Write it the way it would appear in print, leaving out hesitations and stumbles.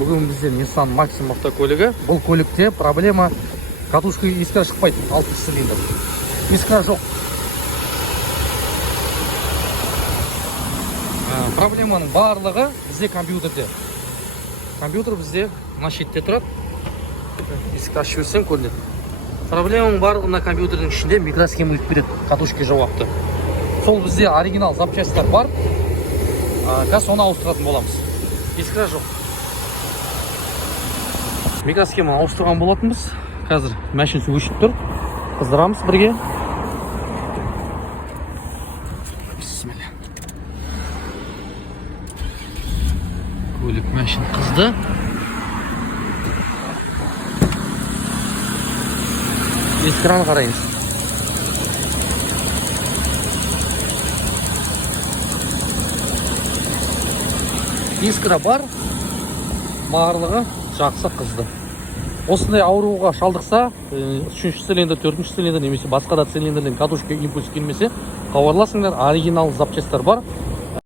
Бүгін бізде Nissan Maxima автокөлігі. Бұл көлікте проблема катушка искра шықпайды, 6 цилиндр. Искра жоқ. Проблеманың барлығы бізде компьютерде. Компьютер бізде мына шетте тұрады. Есікті ашып жіберсем көрінеді. Проблеманың барлығы мына компьютердің ішінде микросхема үліп береді, катушка жауапты. Сол бізде оригинал запчастьтар бар. Қазір соны ауыстыратын боламыз. Искра жоқ. Микросхема ауыстырған болатынбыз. Қазір машинасы өшіп тұр. Қыздырамыз бірге. Бисмилля. Көлік машин қызды. Искраны қараймыз. Искра бар, барлығы жақсы қызды. Осындай ауруға шалдықса, 3-ші цилиндр, 4-ші цилиндр немесе басқа да цилиндрден катушка импульс келмесе, хабарласыңдар, оригинал запчастьтар бар.